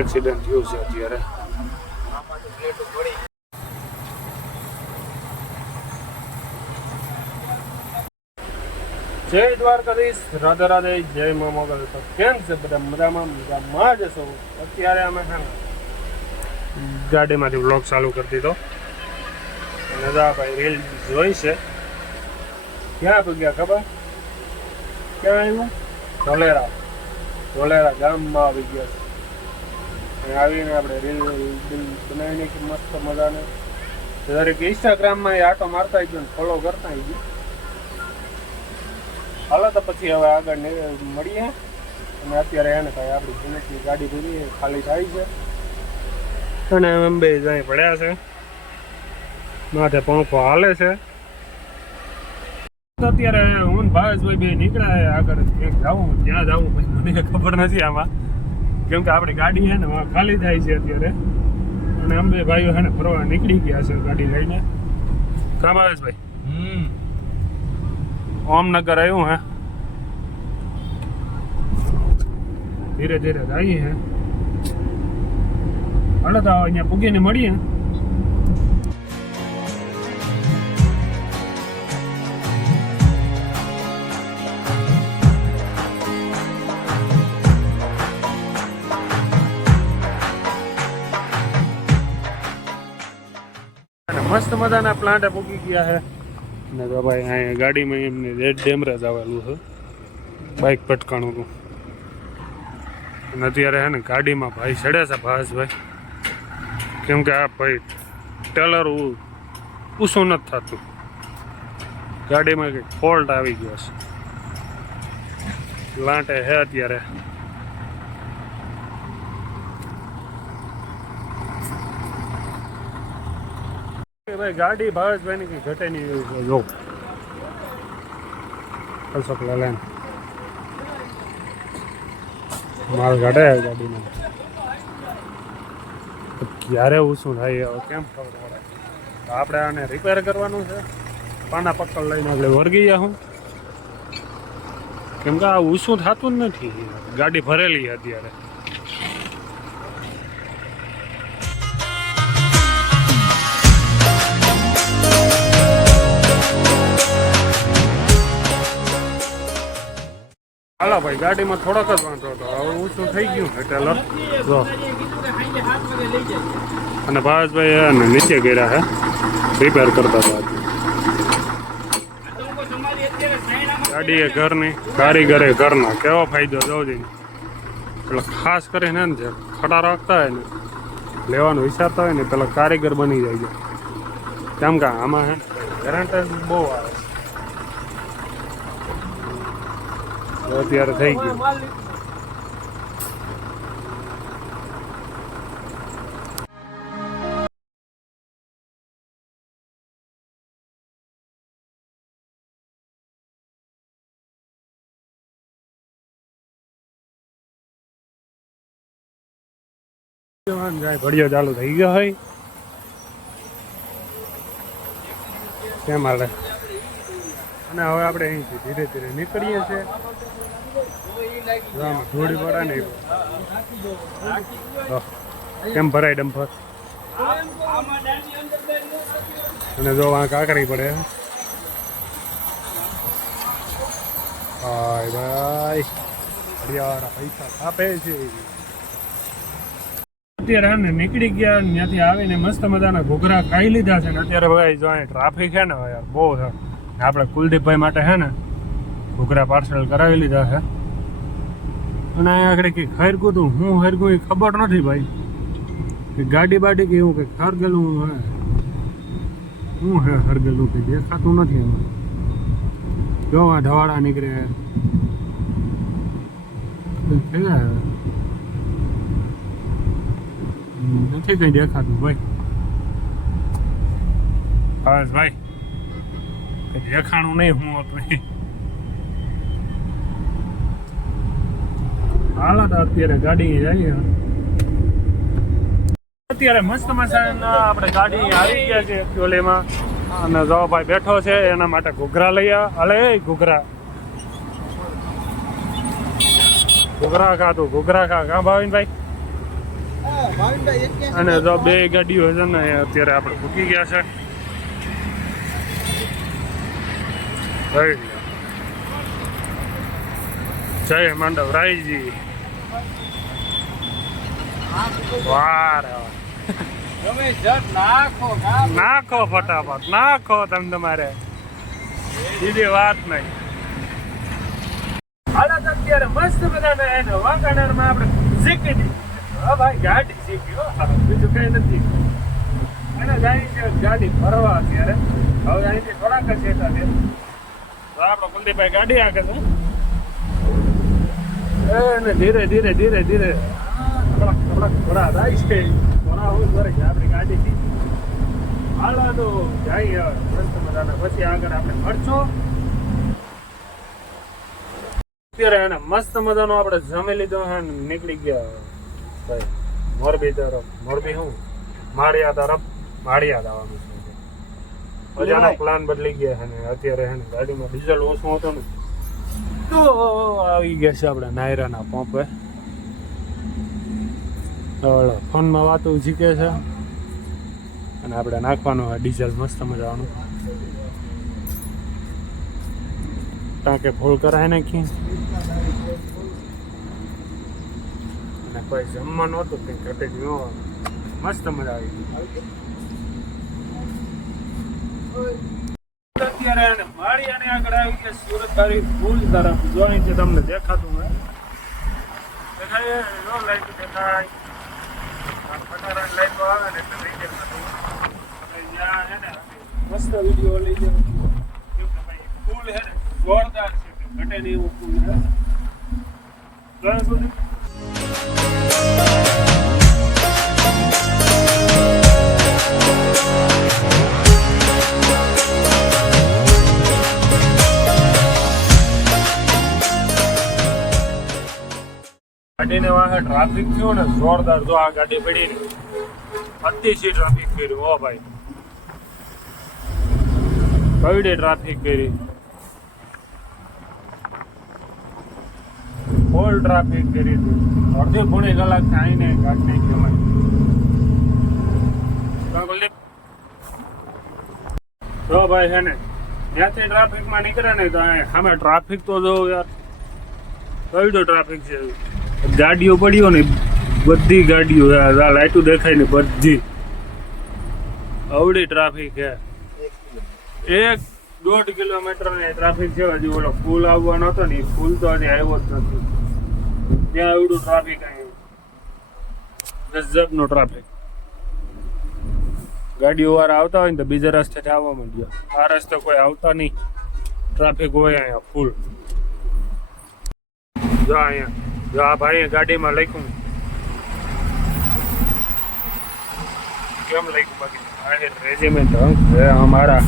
Accident થયું છે અત્યારે. જય દ્વારકાધીશ, રાધે રાધે, જય મા મોગલ. તો કેમ છે બધા? મજામાં જ છો? અત્યારે અમે છે ને ગાડીમાંથી વ્લોગ ચાલુ કરી દીધો અને ભાઈ રીલ જોઈ છે. ક્યાં પૂગ્યા ખબર? ક્યાં આવ્યું? ધોલેરા ગામમાં આવી ગયા છે. આવીને આપણે રીલ બનાવી નાખી મસ્ત મજાને. દરેક ઇન્સ્ટાગ્રામમાં આટો મારતા આવી ગયો, ફોલો કરતા આવી ગયું. હાલો તો પછી હવે આગળ મળીએ. અને અત્યારે એને કાંઈ આપણી જૂની ગાડી પૂરી ખાલી થાય છે અને એમ બે જાય પડ્યા છે, માથે પંખો હાલે છે. તો અત્યારે હું ભાવેશભાઈ બે નીકળ્યા આગળ ક્યાંક જાઉં, ત્યાં જાઉં પછી મને ખબર નથી આમાં, કેમ કે આપણી ગાડી છે ને ખાલી થાય છે અત્યારે. અને આમ બે ભાઈઓ છે ને ફરવા નીકળી ગયા છે ગાડી લઈને. કાં ભાવેશભાઈ? ઓમનગર આવ્યું હે, ધીરે ધીરે જઈએ હે. હાલો તો અહીંયા પૂગીને મળીએ. મસ્ત મજાના પ્લાન્ટ પૂગી ગયા છે ને. તો ભાઈ અહીંયા ગાડીમાં એમને રેડ ડેમરેજ આવેલું છે, બાઇક પટકાણું હતું. અને અત્યારે છે ને ગાડીમાં ભાઈ ચડે છે ભાવેશભાઈ, કેમ કે આ ભાઈ ટેલર ઊંચું નથી થતું, ગાડીમાં કંઈક ફોલ્ટ આવી ગયો છે. પ્લાન્ટ છે અત્યારે. ભાઈ ગાડી ભાવેશભાઈ ની કઈ ઘટે નહીં. જો અશોક લાલાન માલ ઘટે ગાડીમાં. ક્યારે ઊંચું થાય હવે કેમ ખબર પડે? આપણે આને રિપેર કરવાનું છે. પાના પકડ લઈને આપણે વર્ગી ગયા હું, કેમ કે આ ઊંચું થતું જ નથી. ગાડી ભરેલી અત્યારે. હાલો ભાઈ, ગાડીમાં થોડોક જ વાંધો હતો, હવે ઊંચું થઈ ગયું છે ટેલર. જો અને ભાવેશભાઈ એને નીચે ગયા છે, રિપેર કરતા હતા. ગાડી એ ઘરની, કારીગરે ઘરના. કેવો ફાયદો જોઉં એટલે ખાસ કરીને ને જે ખડા રાખતા હોય ને, લેવાનું વિચારતા હોય ને, પેલા કારીગર બની જાય છે. કેમ કે આમાં હે ગેરંટી બહુ આવે. અત્યારે થઈ ગયું. ઘડિયો ચાલુ થઈ ગયો હોય. કેમ હાલે? અને હવે આપણે અહીંથી ધીરે ધીરે નીકળીએ છીએ. થોડી પડા નહીં કેમ ભરાય ડમ્પર. અને જો આ કાકડી પડે. ભાઈ ભાઈ હરિયાળા પૈસા આપે છે. અત્યારે ને નીકળી ગયા, ત્યાંથી આવીને મસ્ત મજાના ઘૂઘરા ખાઈ લીધા છે. ને અત્યારે ભાઈ જો અહીં ટ્રાફિક છે ને યાર બહુ છે. આપણે કુલદીપભાઈ માટે છે ને ઘૂઘરા પાર્સલ કરાવી લીધા છે. અને અહીંયા આગળ કંઈક હરગું હતું, હું હરગું એ ખબર નથી ભાઈ. ગાડી બાડી કે એવું કંઈક હરગેલું હે, શું હે હરગેલું કંઈ દેખાતું નથી એમાં. જો આ ઢવાડા નીકળે નથી કઈ દેખાતું ભાઈ. બસ ભાઈ કઈ દેખાણું નહીં હું હતું. હાલો તો અત્યારે ગાડી જઈએ. અત્યારે મસ્ત મસાના આપણે ગાડી આવી ગયા છે એકચ્યુઅલીમાં. અને જો ભાઈ બેઠો છે એના માટે ઘૂઘરા લઈ હાલે. ઘૂઘરા ઘૂઘરા ખા તું, ઘૂઘરા ખા. કાં ભાવિનભાઈ? અને તો બે ગાડીઓ છે ને અત્યારે આપણે મૂકી ગયા છે. જય માંડવ રાયજી. વાહ નાખો ફટાફટ નાખો તમે તમારે બીજી વાત નહીં. અત્યારે મસ્ત બધા વાંકાનેરમાં આપણે શીખી દીધી. હા ભાઈ ગાડી શીખ્યો બીજું કઈ નથી. અને જાય છે ગાડી ફરવા અત્યારે. હવે અહીંથી થોડાક જ જતા છે તો આપણો કુલદીપભાઈ ગાડી હાકે છે. એને ધીરે ધીરે ધીરે ધીરે થોડા જાય છે. થોડા હોય ઘરે આપણી ગાડીથી હાલો તો જાય મસ્ત મજાના. પછી આગળ આપણે મળશો. અત્યારે એને મસ્ત મજાનો આપણે જમી લીધો હે નીકળી ગયા ભાઈ મોરબી તરફ. મોરબી શું માળિયા તરફ. માળિયા આવવાનું છે. મજાનો પ્લાન બદલી ગયા છે ને અત્યારે હે ને ગાડીમાં ડીઝલ ઓછું હતું ને તો આવી ગયા છે આપણે નાયરાના પંપે. ફોનમાં વાતો શીખે છે અને આપણે નાખવાનું હોય ડીઝલ મસ્ત મજાનું. ટાંકે ફૂલ કરાવી નાખીએ અને કોઈ જમવાનું હતું કંઈ ઘટે જ મસ્ત મજા આવી. અત્યારે માળિયાને આગળ આવી ગયા સુરત તારી પુલ તરફ. જો અહીંથી તમને દેખાતું હોય દેખાય નો લાઈટ દેખાય ફટારા લાઈટો આવે ને એટલે લઈ દેખાતું. જ્યાં છે ને મસ્ત વિડીયો લઈ જાય પુલ છે ને જોરદાર છે ઘટે નહીં એવું પુલ છે. ગાડીને વાહે ટ્રાફિક થયો ને જોરદાર. જો આ ગાડી પડી ને અતિશય ટ્રાફિક કર્યું. હો ભાઈ કઈડે ટ્રાફિક કરી. ફૂલ ટ્રાફિક કરી અડધી પોણી કલાક આવીને ગાડી નાખી અમારે. તો ભાઈ છે ને ત્યાંથી ટ્રાફિકમાં નીકળે ને તો સામે ટ્રાફિક તો જો યાર કઈડો ટ્રાફિક છે. ગાડીઓ પડ્યો ને બધી ગાડીઓ લાઈટો દેખાય ને બધી અવડી ટ્રાફિક છે. 1.5 કિલોમીટર ને ટ્રાફિક છે. હજી ઓલો પુલ આવવાનો હતો ને પુલ તો હજી આવ્યો જ નથી. ત્યાં એવડું ટ્રાફિક આવ્યું ગજબનો ટ્રાફિક. ગાડીઓ વાળા આવતા હોય ને તો બીજા રસ્તે આવવા માંડ્યો. આ રસ્તે કોઈ આવતા નહીં. ટ્રાફિક હોય અહીંયા ફૂલ. જો અહીંયા જો આ ભાઈ ગાડીમાં લખ્યું કેમ લખ્યું બાકી આ રેજીમેન્ટ અંક છે અમારા.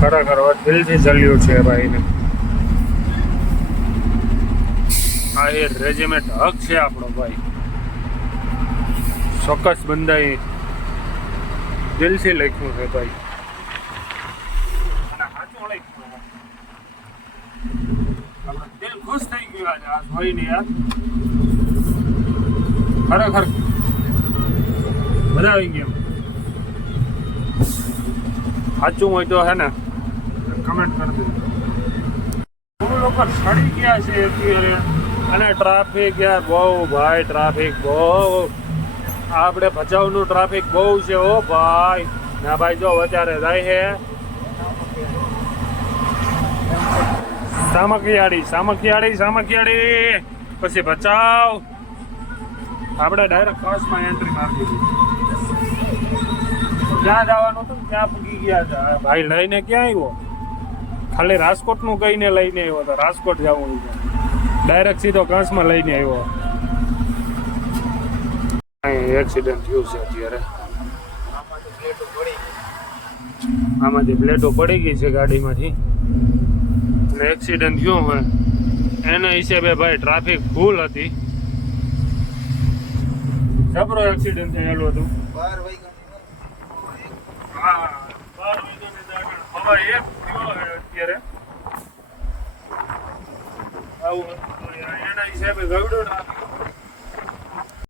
ખરેખર દિલથી ચાલ્યું છે ભાઈને. આ એ રેજીમેન્ટ હક છે આપણો ભાઈ. ચોક્કસ બંધાઈ દિલથી લખ્યું છે ભાઈ. અને સાચું લખ્યું. દિલ ખુશ થઈ ગયું આજે આ જોઈને યાર. ખરેખર મજા આવી ગઈ. સાચું હોય તો હે ને કમેન્ટ કરી દેજો. બહુ લોકો સડી ગયા છે અત્યારે. અને ટ્રાફિક યાર બહુ ભાઈ ટ્રાફિક બહુ. આપણે ભચાઉનું ટ્રાફિક બહુ છે ઓ ભાઈ. ના ભાઈ જો અત્યારે જાય છે સામખિયાળી પછી ભચાઉ. આપણે ડાયરેક્ટ કચ્છમાં એન્ટ્રી મારી દીધી. ક્યાં જવાનું હતું ક્યાં પૂગી ગયા હતા ભાઈ. લઈને ક્યાં આવ્યો? ખાલી રાજકોટનું કહીને લઈને આવ્યો તો રાજકોટ જવું છે. ડાયરેક્ટ સીધો કચ્છમાં લઈને આવ્યો. એક્સિડન્ટ થયું છે અત્યારે. આમાંથી પ્લેટો પડી ગઈ છે ગાડીમાંથી અને એક્સિડન્ટ થયો હોય એના હિસાબે ભાઈ ટ્રાફિક ફૂલ હતી. જબરો એક્સિડન્ટ થયેલું હતું. 12 અત્યારે આવું એના હિસાબે ગવડો ટ્રાફિક